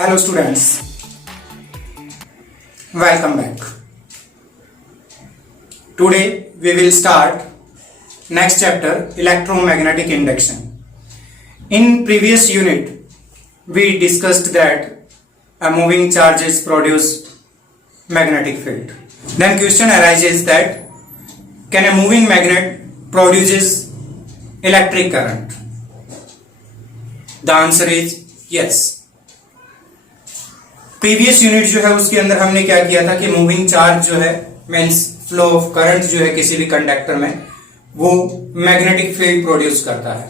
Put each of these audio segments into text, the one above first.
Hello students, welcome back. Today we will start next chapter, electromagnetic induction. In previous unit we discussed that a moving charges produce magnetic field. Then question arises that can a moving magnet produces electric current? The answer is yes. Previous unit जो है उसके अंदर हमने क्या किया था कि moving charge जो है मींस फ्लो ऑफ करंट जो है किसी भी कंडक्टर में वो मैग्नेटिक फील्ड प्रोड्यूस करता है.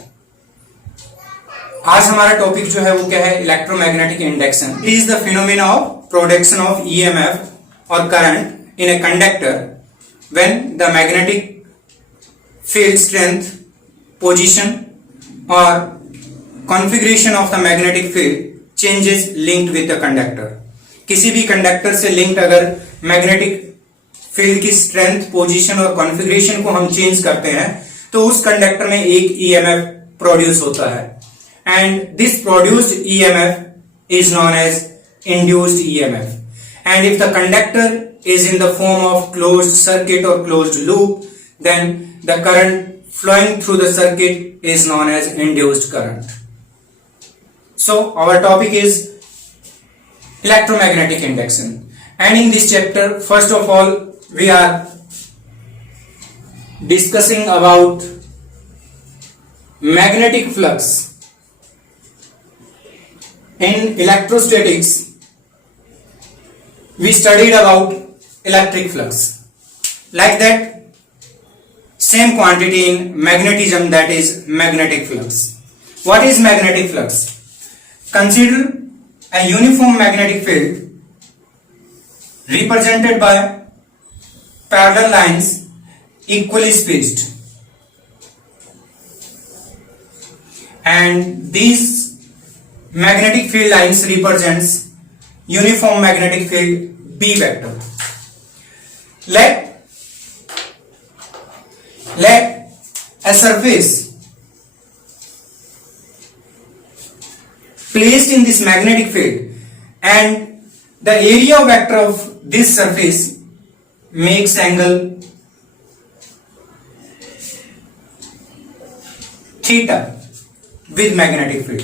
आज हमारा टॉपिक जो है वो क्या है, electromagnetic induction. It is the phenomena of production of EMF और current in a conductor when the magnetic field strength, position और configuration of the magnetic field changes linked with the conductor. किसी भी कंडक्टर से linked अगर magnetic field की strength, position और configuration को हम चेंज करते हैं तो उस कंडक्टर में एक ईएमएफ प्रोड्यूस होता है and this produced EMF is known as induced EMF. And if the conductor is in the form of closed circuit or closed loop, then the current flowing through the circuit is known as induced current. So our topic is electromagnetic induction, and in this chapter first of all we are discussing about magnetic flux. In electrostatics we studied about electric flux. Like that, same quantity in magnetism, that is magnetic flux. What is magnetic flux? Consider a uniform magnetic field represented by parallel lines equally spaced, and these magnetic field lines represents uniform magnetic field B vector. Let a surface placed in this magnetic field and the area vector of this surface makes angle theta with magnetic field.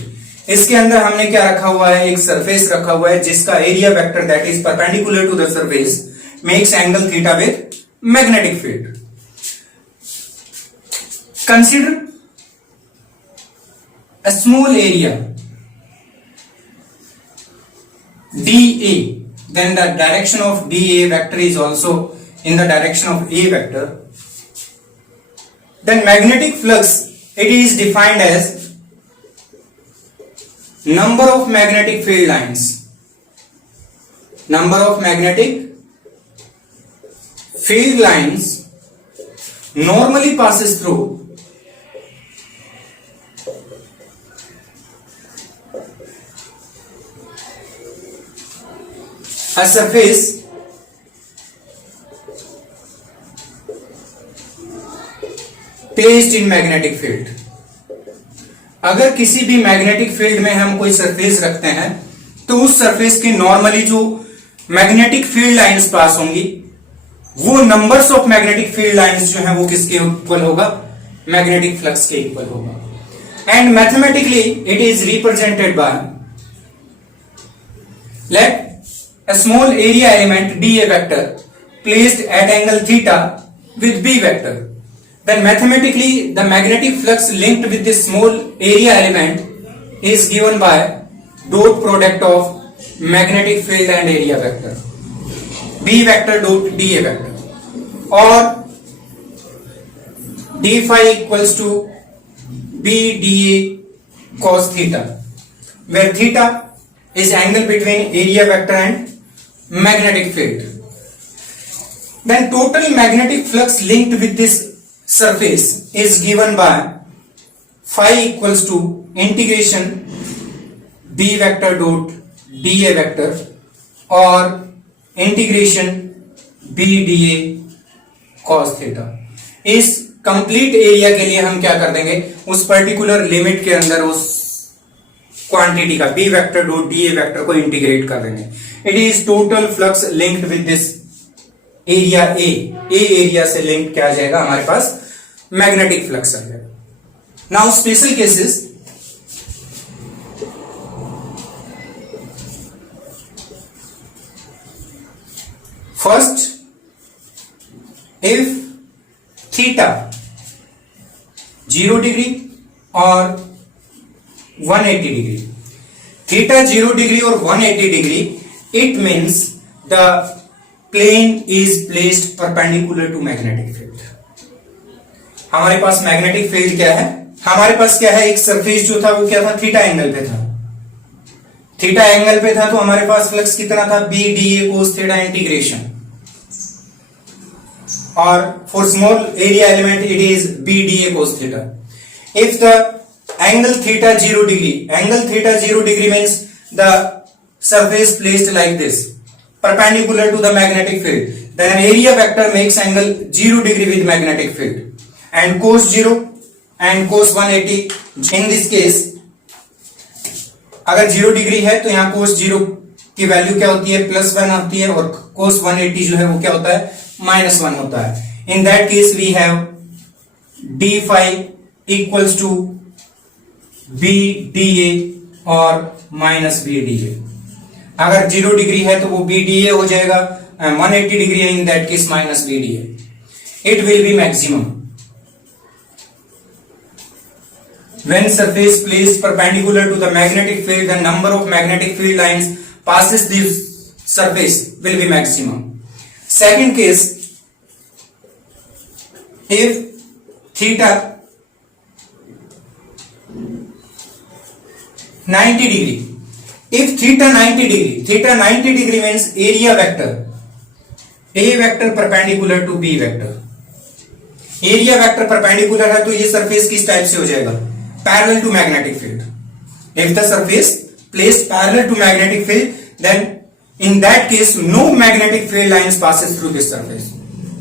इसके अंदर हमने क्या रखा हुआ है, एक सरफेस रखा हुआ है जिसका area vector that is perpendicular to the surface makes angle theta with magnetic field. Consider a small area DA, then the direction of DA vector is also in the direction of A vector. Then magnetic flux, it is defined as number of magnetic field lines. Number of magnetic field lines normally passes through a surface placed in magnetic field. अगर किसी भी magnetic field में हम कोई सरफेस रखते हैं तो उस सरफेस की नॉर्मली जो मैग्नेटिक फील्ड लाइंस पास होंगी वो numbers of magnetic field lines जो है वो किसके इक्वल होगा, मैग्नेटिक फ्लक्स के इक्वल होगा. And mathematically it is represented by let a small area element dA vector placed at angle theta with B vector. Then mathematically the magnetic flux linked with this small area element is given by dot product of magnetic field and area vector, B vector dot dA vector, or d phi equals to B dA cos theta, where theta is angle between area vector and magnetic field. Then total magnetic flux linked with this surface is given by phi equals to integration B vector dot dA vector or integration B dA cos theta. इस complete area के लिए हम क्या कर देंगे, उस particular limit के अंदर उस क्वांटिटी का B vector dot D A vector को इंटीग्रेट कर देंगे। It is total flux linked with this area A area से लिंक क्या आ जाएगा हमारे पास मैग्नेटिक फ्लक्स आ जाएगा। Now special cases, first if theta 0 degree और 180 डिग्री, थीटा 0 डिग्री और 180 degree, it means the plane is placed perpendicular to magnetic field. हमारे पास मैग्नेटिक फील्ड क्या है, हमारे पास क्या है, एक सरफेस जो था वो क्या था, थीटा एंगल पे था। थीटा एंगल पे था तो हमारे पास फ्लक्स कितना था, B D A cos theta integration, और for small area element it is B D A cos theta. If the angle theta 0 degree, angle theta 0 degree means the surface placed like this perpendicular to the magnetic field, then an area vector makes angle 0 degree with magnetic field, and cos 0 and cos 180 in this case अगर 0 डिग्री है तो यहाँ cos 0 की वैल्यू क्या होती है, +1 होती है, और cos 180 जो है वो क्या होता है, -1 होता है। In that case we have d phi equals to B D A और माइनस बी डी ए। अगर 0 डिग्री है तो वो बी डी ए हो जाएगा, 180 डिग्री है in that case minus B D A. It will be maximum when surface placed perpendicular to the magnetic field, the number of magnetic field lines passes this surface will be maximum. Second case, if theta 90 degree, if theta 90 degree, theta 90 degree means area vector A vector perpendicular to B vector, area vector perpendicular है तो ये surface किस type से हो जाएगा, parallel to magnetic field. If the surface placed parallel to magnetic field, then in that case no magnetic field lines passes through this surface.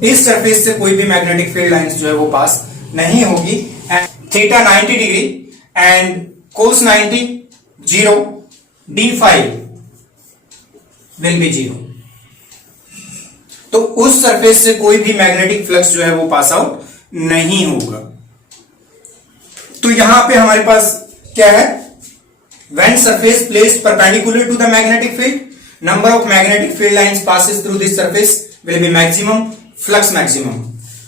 इस surface से कोई भी मैग्नेटिक फील्ड लाइंस जो है वो पास नहीं होगी। थीटा 90 degree and cos 90 0, d phi will be 0। तो उस सरफेस से कोई भी मैग्नेटिक फ्लक्स जो है वो पास आउट नहीं होगा। तो यहां पे हमारे पास क्या है, when surface placed perpendicular to the magnetic field, number of magnetic field lines passes through this surface will be maximum, flux maximum.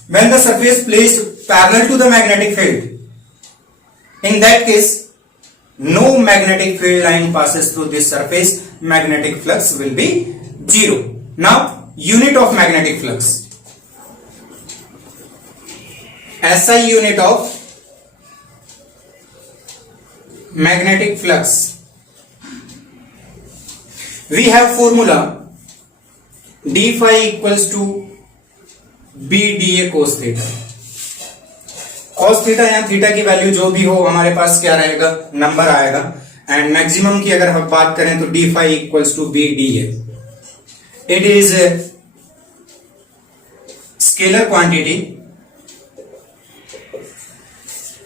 When the surface placed parallel to the magnetic field, in that case no magnetic field line passes through this surface, magnetic flux will be 0. Now unit of magnetic flux, SI unit of magnetic flux, we have formula d phi equals to b dA cos theta। cos theta या थीटा की वैल्यू जो भी हो हमारे पास क्या रहेगा, नंबर आएगा। And maximum की अगर हम बात करें तो d phi equals to b dA। It is scalar quantity,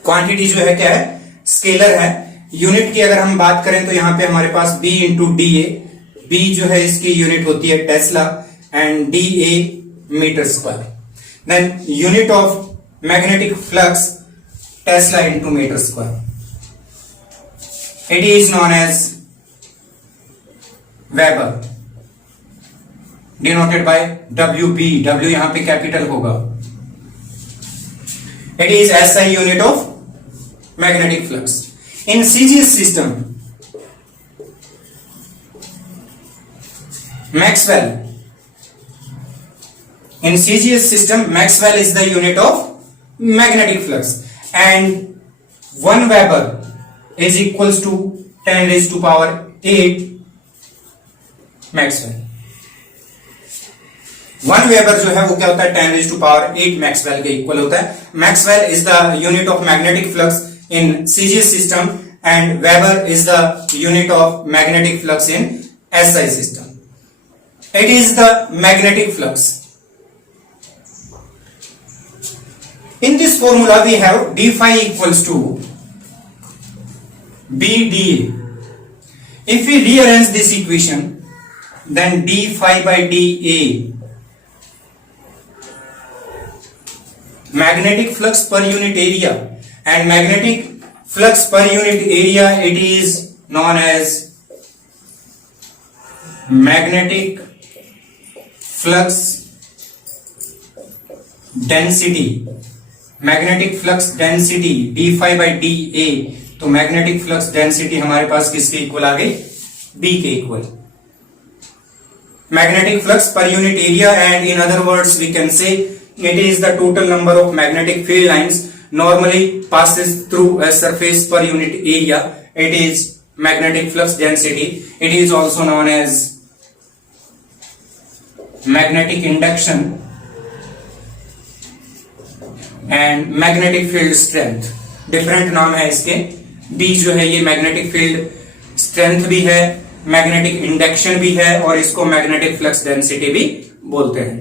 quantity जो है क्या है, स्केलर है। यूनिट की अगर हम बात करें तो यहां पे हमारे पास b into D A, b जो है इसकी यूनिट होती है tesla and D A metre square. Then unit of magnetic flux tesla into metre square, it is known as weber, denoted by WB, W यहां पे कैपिटल होगा। It is SI unit of magnetic flux. In CGS system, Maxwell, in CGS system Maxwell is the unit of magnetic flux and 1 Weber is equals to 10 raised to power 8 Maxwell। 1 वेबर जो है वो क्या होता है, 10 raised to power 8 मैक्सवेल के इक्वल होता है। Maxwell is the unit of magnetic flux in CGS system and weber is the unit of magnetic flux in SI system. It is the magnetic flux. In this formula we have d phi equals to b dA, if we rearrange this equation, then d phi by dA, magnetic flux per unit area, and magnetic flux per unit area, it is known as magnetic flux density. Magnetic flux density d phi by dA, तो magnetic flux density हमारे पास किसके equal आ गई? B के equal. Magnetic flux per unit area, and in other words we can say it is the total number of magnetic field lines normally passes through a surface per unit area. It is magnetic flux density. It is also known as magnetic induction and magnetic field strength. Different नाम है इसके. B जो है ये magnetic field strength भी है, magnetic induction भी है, और इसको मैग्नेटिक फ्लक्स डेंसिटी भी बोलते हैं.